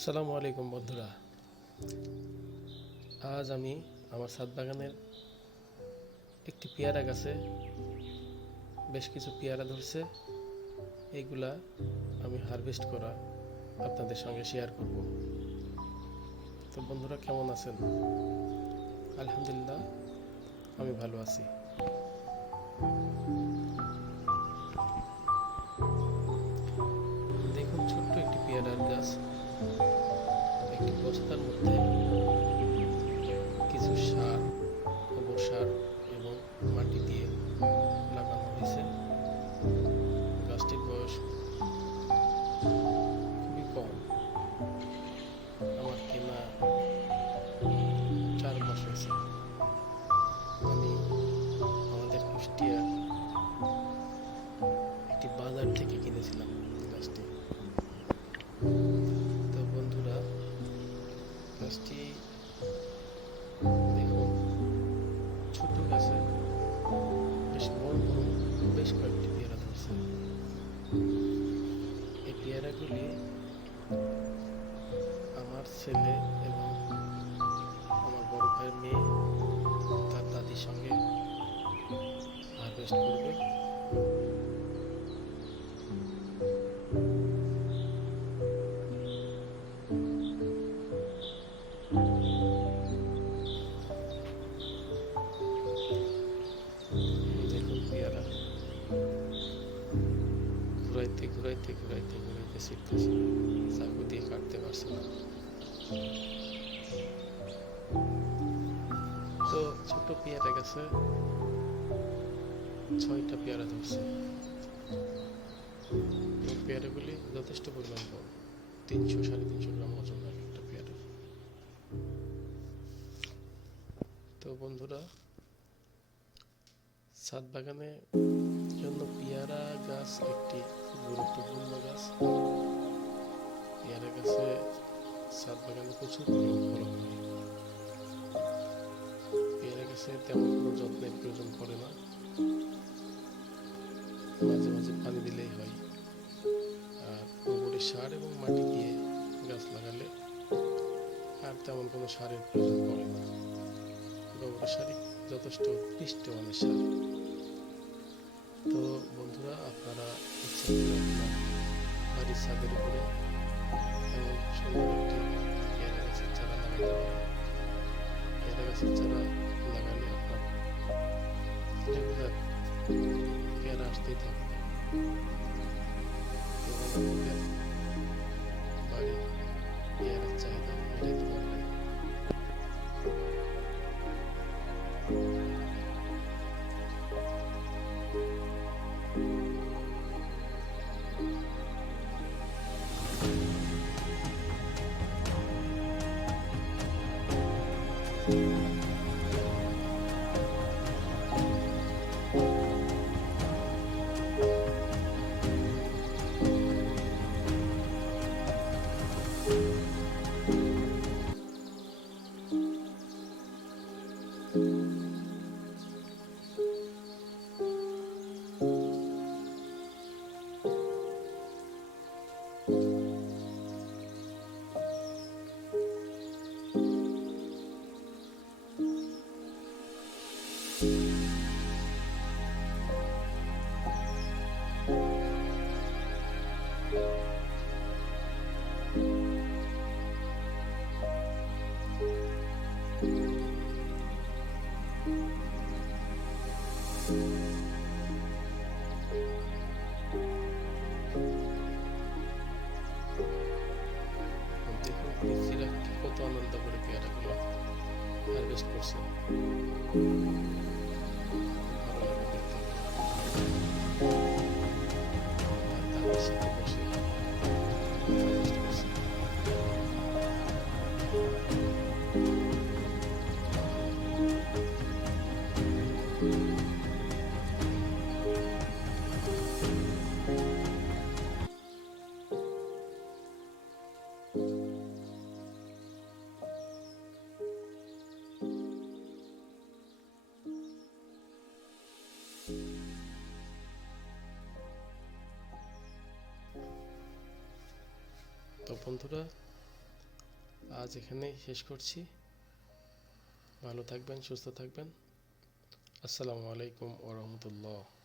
আসসালামু আলাইকুম বন্ধুরা। আজ আমি আমার ছাদ বাগানের একটি পেয়ারা গাছে বেশ কিছু পেয়ারা ধরছে, এইগুলা আমি হারভেস্ট করা আপনাদের সঙ্গে শেয়ার করব। তো বন্ধুরা, কেমন আছেন? আলহামদুলিল্লাহ, আমি ভালো আছি। দেখুন, ছোট্ট একটি পেয়ারার গাছ একটি বস্তার মধ্যে কিছু সার, গোবর সার এবং মাটি দিয়ে লাগানো হয়েছে। গাছটির বয়স খুবই কম, আমার কেনা 4 মাস হয়েছে। আমি আমাদের কুষ্টিয়ার একটি বাজার থেকে কিনেছিলাম গাছটি। তো বন্ধুরা, গাছটি দেখুন, ছোট গাছে বেশ বড় বড় বেশ কয়েকটি পেয়ারা ধরছে। এই পেয়ারাগুলি আমার ছেলে এবং আমার বড় ভাইয়ের মেয়ে তার দাদির সঙ্গে হারভেস্ট করবে। দেখুন, পেয়ারা ঘুরাইতে ঘুরাইতে ঘুরাইতে ঘুরাইতে শিখতেছে, চাকু দিয়ে কাটতে পারছে না। তো ছোট পেয়ারা গাছে 6টা পেয়ারা ধরছে। এবং পেয়ারাগুলি যথেষ্ট পরিমাণ বড়, 300-350 গ্রাম ওজন হয় একটা পেয়ারা। তো বন্ধুরা, ছাদ বাগানের জন্য পেয়ারা গাছ একটি খুব গুরুত্বপূর্ণ গাছ। পেয়ারা গাছে ছাদ বাগানে প্রচুর পরিমাণ ফলন হয়। পেয়ারা গাছে তেমন কোনো যত্নের প্রয়োজন পড়ে না, মাঝে মাঝে পানি দিলেই হয়। আর গোবরের সার এবং মাটি দিয়ে গাছ লাগালে আর তেমন কোনো সারের প্রয়োজন পড়ে না। গোবরের সারই যথেষ্ট পুষ্টিমানের সার। তো বন্ধুরা, আপনারা ইচ্ছা করলে আপনার বাড়ির ছাদের উপরে এমন সুন্দর একটি পেয়ারা গাছের চারা লাগাতে পারেন। পেয়ারা গাছের চারা লাগালে আপনার রেগুলার পেয়ারা আসতেই থাকবে এবং আপনাদের বাড়ির পেয়ারার চাহিদা মেটাতে পারবেন। দেখুন, পিসিরা কত আনন্দ করে পেয়ারাগুলো হারভেস্ট করছে। ভালো লাগে দেখতে। আর তাদের সাথে বসে হারভেস্ট করছে। তো বন্ধুরা, আজ এখানেই শেষ করছি। ভালো থাকবেন, সুস্থ থাকবেন। আসসালামু আলাইকুম ওয়া রাহমাতুল্লাহ।